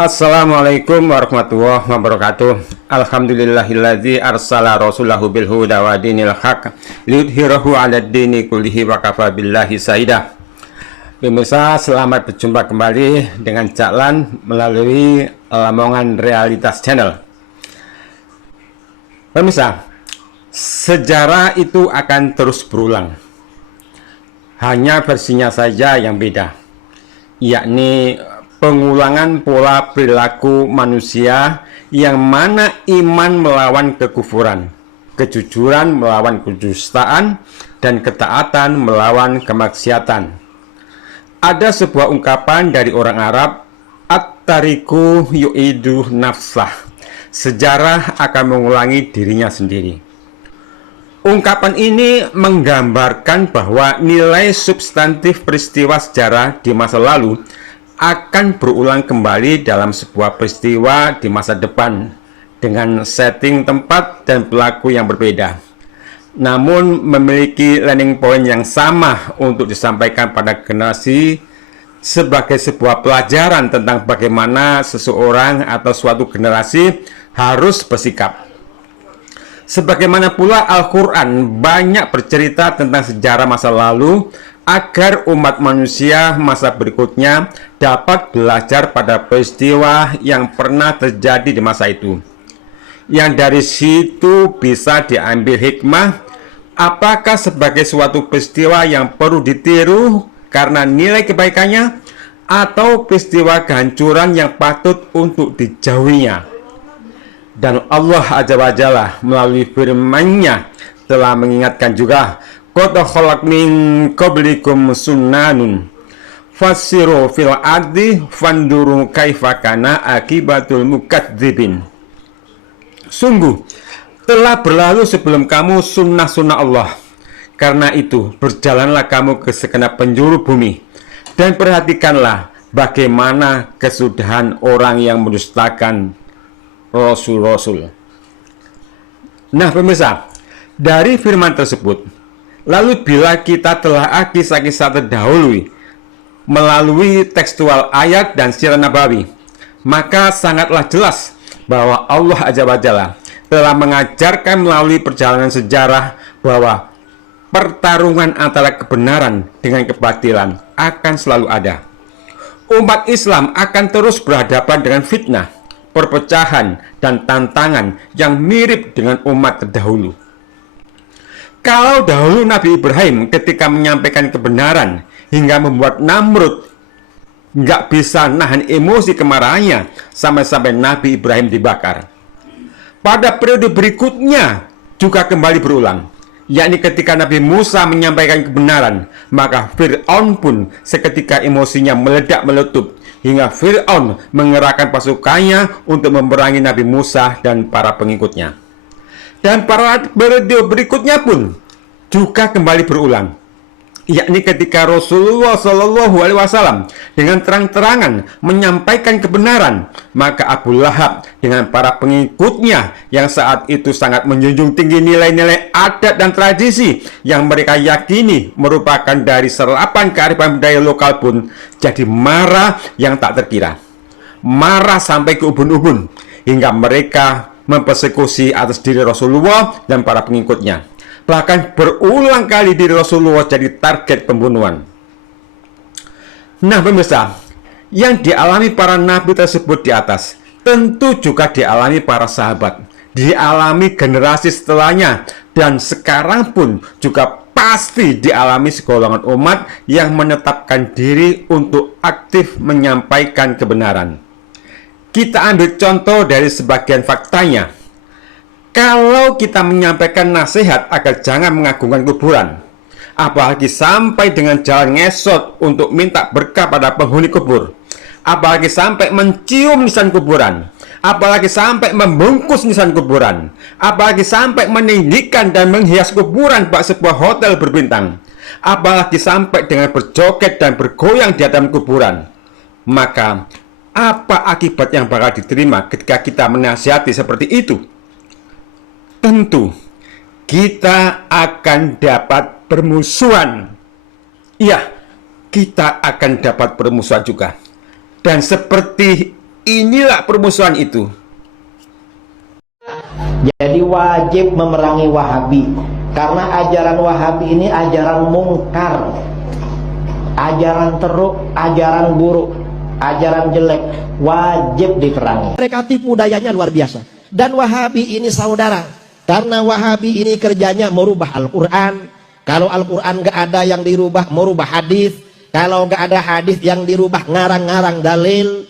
Assalamualaikum warahmatullahi wabarakatuh. Alhamdulillahilladzi arsala rasulahu bil huda wa dinil haq liyudhhirahu 'alad dini kullihi wa kafa billahi saidah. Pemirsa, selamat berjumpa kembali dengan Cak Lan melalui Lamongan Realitas Channel. Pemirsa, sejarah itu akan terus berulang. Hanya versinya saja yang beda, yakni pengulangan pola perilaku manusia yang mana iman melawan kekufuran, kejujuran melawan kedustaan, dan ketaatan melawan kemaksiatan. Ada sebuah ungkapan dari orang Arab, at-tariku yu'idu nafsah, sejarah akan mengulangi dirinya sendiri. Ungkapan ini menggambarkan bahwa nilai substantif peristiwa sejarah di masa lalu akan berulang kembali dalam sebuah peristiwa di masa depan dengan setting tempat dan pelaku yang berbeda, namun memiliki landing point yang sama untuk disampaikan pada generasi sebagai sebuah pelajaran tentang bagaimana seseorang atau suatu generasi harus bersikap. Sebagaimana pula Al-Quran banyak bercerita tentang sejarah masa lalu agar umat manusia masa berikutnya dapat belajar pada peristiwa yang pernah terjadi di masa itu. Yang dari situ bisa diambil hikmah, apakah sebagai suatu peristiwa yang perlu ditiru karena nilai kebaikannya, atau peristiwa kehancuran yang patut untuk dijauhinya. Dan Allah Azza wa Jalla melalui firman-Nya telah mengingatkan juga, qad khalaq min qablikum sunnanun fasiru fil ardi fanduru kaifa kana akibatul mukadzibin. Sungguh telah berlalu sebelum kamu sunnah-sunnah Allah. Karena itu berjalanlah kamu ke segenap penjuru bumi dan perhatikanlah bagaimana kesudahan orang yang mendustakan Rasul-Rasul. Nah pemirsa, dari firman tersebut, lalu bila kita telah kisah-kisah terdahului melalui tekstual ayat dan sirah nabawi, maka sangatlah jelas bahwa Allah Azza wa Jalla telah mengajarkan melalui perjalanan sejarah bahwa pertarungan antara kebenaran dengan kebatilan akan selalu ada. Umat Islam akan terus berhadapan dengan fitnah, perpecahan, dan tantangan yang mirip dengan umat terdahulu. Kalau dahulu Nabi Ibrahim ketika menyampaikan kebenaran hingga membuat Namrud nggak bisa nahan emosi kemarahannya sampai-sampai Nabi Ibrahim dibakar. Pada periode berikutnya juga kembali berulang, yakni ketika Nabi Musa menyampaikan kebenaran, maka Fir'aun pun seketika emosinya meledak-meletup hingga Fir'aun mengerahkan pasukannya untuk memerangi Nabi Musa dan para pengikutnya. Dan para periode berikutnya pun juga kembali berulang, yakni ketika Rasulullah SAW dengan terang-terangan menyampaikan kebenaran, maka Abu Lahab dengan para pengikutnya yang saat itu sangat menjunjung tinggi nilai-nilai adat dan tradisi yang mereka yakini merupakan dari serapan kearifan budaya lokal pun jadi marah yang tak terkira. Marah sampai ke ubun-ubun hingga mereka mempersekusi atas diri Rasulullah dan para pengikutnya. Bahkan berulang kali diri Rasulullah jadi target pembunuhan. Nah pemirsa, yang dialami para nabi tersebut di atas tentu juga dialami para sahabat, dialami generasi setelahnya, dan sekarang pun juga pasti dialami segolongan umat yang menetapkan diri untuk aktif menyampaikan kebenaran. Kita ambil contoh dari sebagian faktanya. Kalau kita menyampaikan nasihat agar jangan mengagungkan kuburan, apalagi sampai dengan jalan ngesot untuk minta berkah pada penghuni kubur, apalagi sampai mencium nisan kuburan, apalagi sampai membungkus nisan kuburan, apalagi sampai meninggikan dan menghias kuburan bak sebuah hotel berbintang, apalagi sampai dengan berjoget dan bergoyang di hadapan kuburan, maka apa akibat yang bakal diterima ketika kita menasihati seperti itu? Tentu kita akan dapat permusuhan. Iya, kita akan dapat permusuhan juga. Dan seperti inilah permusuhan itu. Jadi wajib memerangi Wahabi, karena ajaran Wahabi ini ajaran mungkar, ajaran teruk, ajaran buruk, ajaran jelek, wajib diperangi. Mereka tipu dayanya luar biasa. Dan Wahabi ini saudara, karena Wahabi ini kerjanya merubah Al-Quran. Kalau Al-Quran gak ada yang dirubah, merubah hadis. Kalau gak ada hadis yang dirubah, ngarang-ngarang dalil.